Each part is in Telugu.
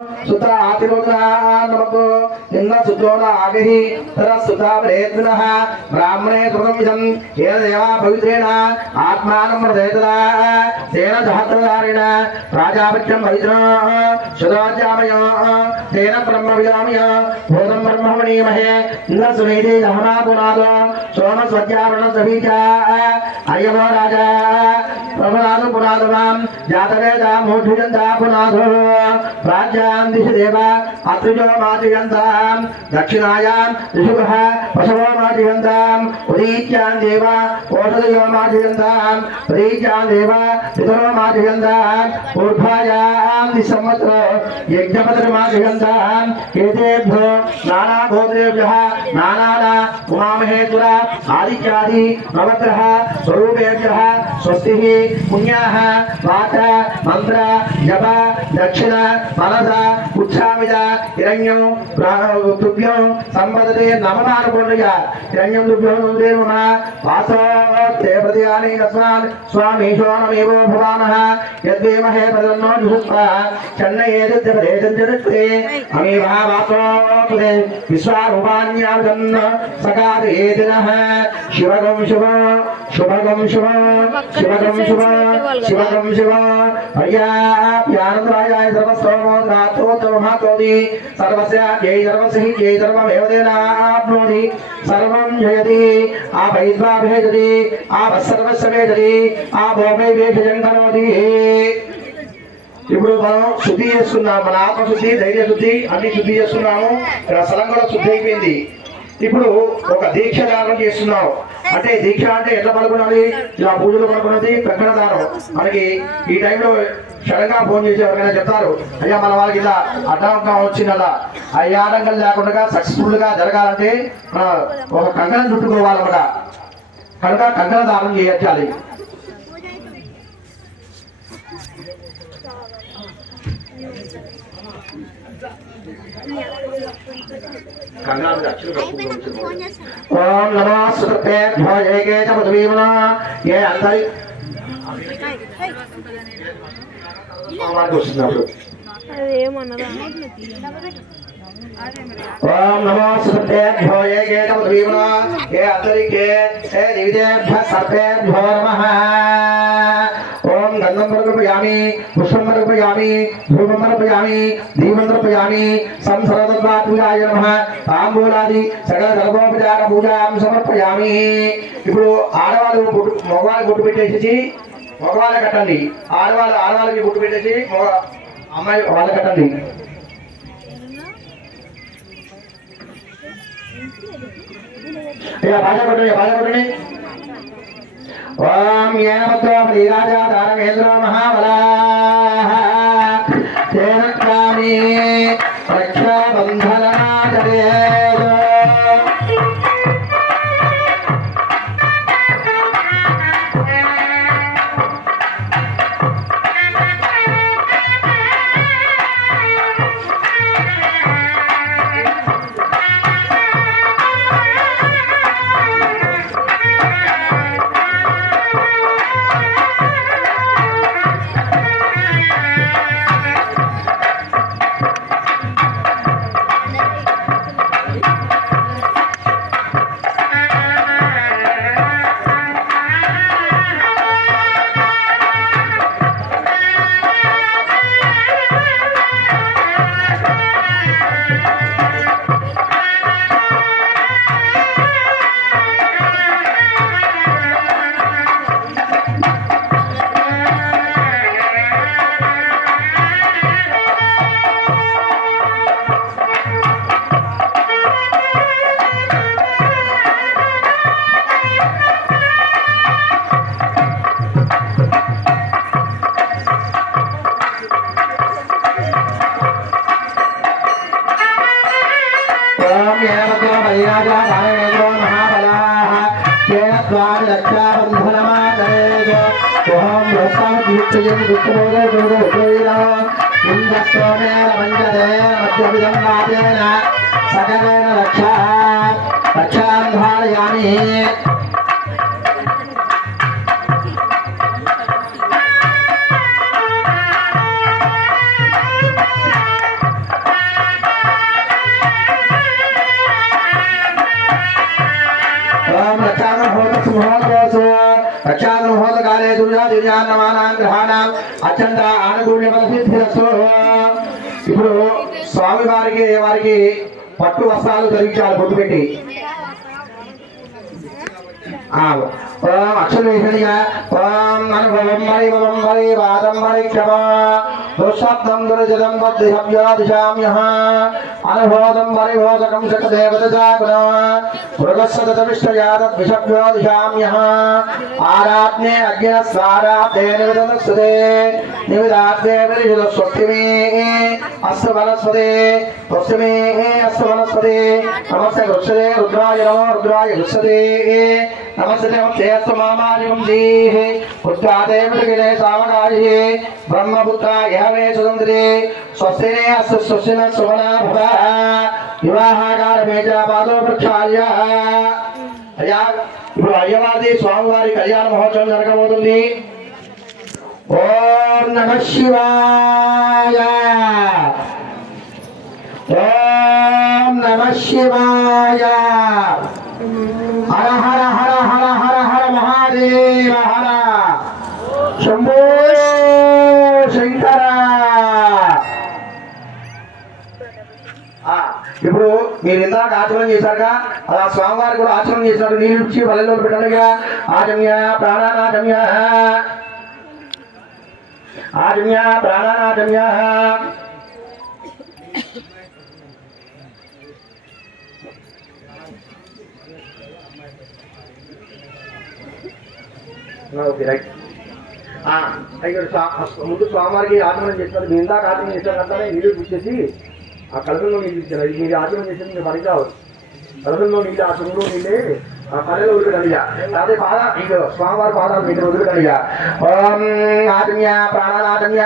सुता आतिरोधना नमको निन्न सुजोना आगहि तरा सुता प्रेतनः ब्राह्मणे प्रथमं येन देवा पवित्रेण आत्मानं मर्दयतदा तेन सहस्रधारेण प्राजापत्यं पवित्रः सदाचामय तेन ब्रह्म विदामय भूतं ब्रह्मणीमहे न सुनीति दहना पुनाद सोम स्वज्ञावरण सभीचा अयमो राजा प्रभुनाद पुनादवां जातवेदा मोक्षयन्ता पुनादो राज्य दिश देवा अत्रिजो माजयन्तां दक्षिणायां ऋषभः पशवो माजयन्तां उदीच्यां देवा ओषधयो माजयन्तां उदीच्यां देवा पितरो माजयन्तां ऊर्ध्वायां दिसंवत्सर यज्ञपत्र माजयन्तां एतेभ्यो नाना गोत्रेभ्यः नाना उमामहेश्वर आदित्यादि नवग्रह स्वरूपेभ्यः स्वस्तिः पुण्याः वाच मंत्र जप दक्षिण मनस उच्छामिद हिरण्यं तुभ्यं संपदते नमनानुकोण्डया हिरण्यं तुभ्यं नमते नमः वासो ते प्रतियानि तस्मात् स्वामीशो नमेवो भवानः यद्वेमहे प्रदन्नो जुहुस्वा चन्नयेदित्यपदेशञ्जरित्रे अमेवः वासो तुदे विश्वारूपाण्यावदन् सकादेदिनः शिवगं शिव शुभगं शिव शिवगं शिव शिवगं शिव अय्याप्यानन्दरायाय सर्वस्तोमो नाथोत्तममातोदि सर्वस्य जय सर्वस्य हि जय सर्वमेव तेनाप्नोति सर्वं जयति आपयित्वा भेदति आपस्सर्वस्य भेदति आभोमै भेषजं करोति ఇప్పుడు మనం శుద్ధి చేసుకున్నాం మన ఆత్మశుద్ధి ధైర్య శుద్ధి అన్ని శుద్ధి చేసుకున్నాము ఇక్కడ స్థలం కూడా శుద్ధి అయిపోయింది ఇప్పుడు ఒక దీక్ష దానం చేస్తున్నాం అంటే దీక్ష అంటే ఎట్లా పడుకున్నది ఇలా పూజలు పడుకున్నది ప్రకటన దానం మనకి ఈ టైంలో సడన్ గా ఫోన్ చేసి ఎవరికైనా చెప్తారు అయ్యా మన వాళ్ళకి ఇలా అడ్డంగా వచ్చిందలా అయ్యా ఆటంకం లేకుండా సక్సెస్ఫుల్ గా జరగాలంటే మనం ఒక కంకణం చుట్టుకోవాలన్నమాట కనుక కంకణ దానం చేయాలి ओम नमो सुकृतेभ्यो एके च पृथ्वीमना ये अंतरि ओम नमो सुकृतेभ्यो एके च पृथ्वीमना ये अंतरिके हे दिव्येभ्यः सर्पेभ्यो नमः ओम गंधं समर्पयामि पुष्पं समर्पयामि धूपं समर्पयामि दीपं समर्पयामि संसर्गत्वात्मजाय नमः तांबूलादि सकल सर्वोपचार पूजां समर्पयामि ఇప్పుడు ఆడవాళ్ళు మగవాళ్ళకి గుట్టు పెట్టేసి మగవాళ్ళకి కట్టండి ఆడవాళ్ళకి గుట్టు పెట్టేసి అమ్మాయి వాళ్ళకి కట్టండి బాజా కొట్టండి ओम येनमत्तो श्रीराजा दानवेन्द्रो महाबलाः तेन कामी रक्षाबन्धनाचरेत् सकलेन रक्षां धारयामि అత్యంత ఆనుకూల్య సిద్ధిరస్తు. ఇప్పుడు స్వామి వారికి పట్టు వస్త్రాలు ధరించాలి బొట్టు పెట్టి. అక్షరం వేసినగా ఓం అనుభవం మరి వాదం మరి క్షమ దుఃశబ్దం దురజదం వద్దిహవ్యాదిశామ్యః అనుభోదం పరిభోదకం శతదేవతజాగుణ మృగస్సదవిష్టయాదద్విషవ్యోదిశామ్యః ఆరాత్నే అగ్నిస్వారాప్తే నివేదనస్వదే నివేదాద్దే విరిజుదస్వస్తిమే అస్తు వనస్పదే స్వస్తిమే అస్తు వనస్పదే నమస్తే వృక్షదే రుద్రాయ నమో రుద్రాయ వృక్షదే నమస్తే నమస్తేస్తు మామాజికం దేహే పుత్రాదేవతగిరే సామగాయే బ్రహ్మపుత్ర యహవే సుగంధే స్వస్తినే అస్తు స్వస్తిన సుమనా భవ వివాహాకార మేజ పాదో వృక్షాయ. అయ్యా ఇప్పుడు అయ్యవాది స్వామివారి కళ్యాణ మహోత్సవం జరగబోతుంది. ఓం నమః శివాయ ఓం నమః శివాయ హర హర హర హర హర హర మహాదేవ హర శంభో శంకర. ఇప్పుడు మీరు ఇందాక ఆచరణ చేశారుగా అలా స్వామివారు కూడా ఆచరణ చేసినట్టు నీళ్ళు ఇచ్చి వలలో పెట్టండిగా. ఆజమ్య ప్రాణానాజమ్య ఆజమ్య ప్రాణానాజమ్య. ముందు స్వామివారికి ఆచమనం చేస్తారు. మీ ఇందాక ఆచమనం చేశారు కదా నీళ్ళు ఇచ్చేసి ఆ కలసంలో నీళ్ళు ఇచ్చారు. మీరు ఆచమనం చేసేది మీరు పనికి రావచ్చు. కలసంలో నీళ్ళు ఆ చెరువులో నీళ్ళే ఆ పల్లెలో వదులుకనిగా అదే పాద ఇక స్వామివారి పాదాలు మీకు వదులుకనిగా. ఓం ఆజమ్య ప్రాణానాజమ్య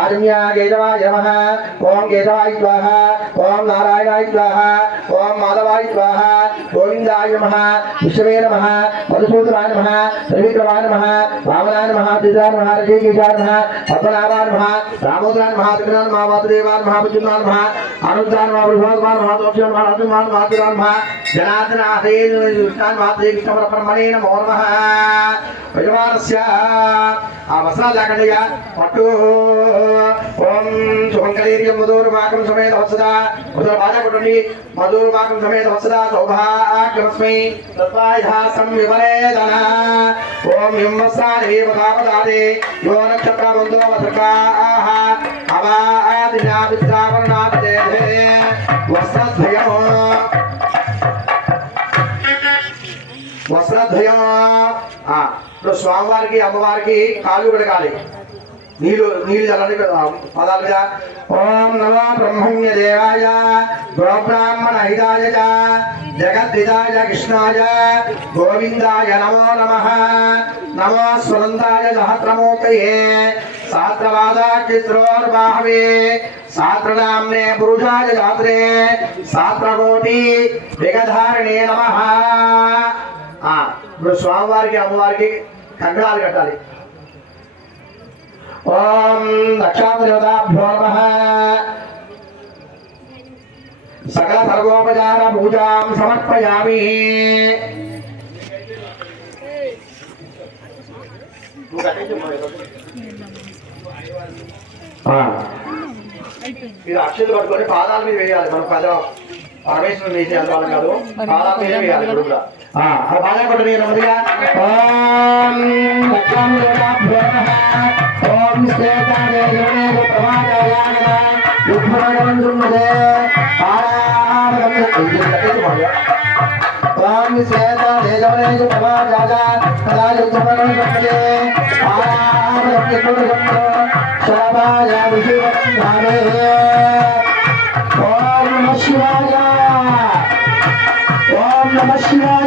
ఆజమ్య కేశవాయ నమః ఓం కేశవాయ స్వాహ ఓం నారాయణాయ స్వాహ ఓం మాధవాయ స్వాహ గోవిందాయ నమః విష్ణవే నమః మధుసూదనాయ నమః త్రివిక్రమాయ నమః వామనాయ నమః త్రిజాయ నమః రజీకేశాయ నమః పద్మనాభాయ నమః రామోదరాయ నమః త్రిగుణాయ నమః వాసుదేవాయ నమః విష్ణునాయ నమః అనుద్రాయ నమః వృషభాయ నమః దోక్షాయ నమః రాజమాయ నమః నమః జనార్దన ఆదయ కృష్ణాన్ మాత్రే కృష్ణపరమణే నమో నమః. యజమానస్య ఆ వస్త్రాలు లేకండిగా పట్టు. ఓం శుభంకరీర్యం మధురమాకం సమేత వత్సదా మధుర బాధ కొట్టండి. మధురమాకం సమేత వత్సదా సౌభాగ్యమస్మై తత్వాయథాసం విపరేదన. ఓం యం వస్త్రాని వదావదాదే యో నక్షత్రబంధో వసకాః అవాదినాభిద్రావణాదే వస్త్రద్వయం వస్త్రద్వయం. ఇప్పుడు స్వామివారికి అమ్మవారికి కాళ్ళు కడగాలి. నీళ్ళు చల్లని పదాలుగా. ఓం నమో బ్రహ్మణ్య దేవాయ గోబ్రాహ్మణ హితాయ జగద్దితాయ కృష్ణాయ గోవిందాయ నమో నమః. నమో స్వనందాయ సహస్రమూర్తయే సాత్రవాదాచిత్రోర్బాహవే సాత్రనామ్నే పురుషాయ జాత్రే సాత్రకోటి విగధారిణే నమః. ఇప్పుడు స్వామివారికి అమ్మవారికి కంకణాలు కట్టాలి. ఓం దక్షాదేవతాభ్యో నమః. సకల సర్వోపచార పూజాం సమర్పయామి. మీరు అక్షతలు పట్టుకొని పాదాల మీద వేయాలి. మనం పెద్ద పరమేశ్వరుని వేసే అందాలు కాదు, పాదాల మీద వేయాలి. ఇప్పుడు కూడా బాగా పట్టు నెమ్మదిగా. ఓం దక్షాదేవతాభ్యో నమః. ఓం ఓం నమః శివాయ ఓం నమః శివాయ.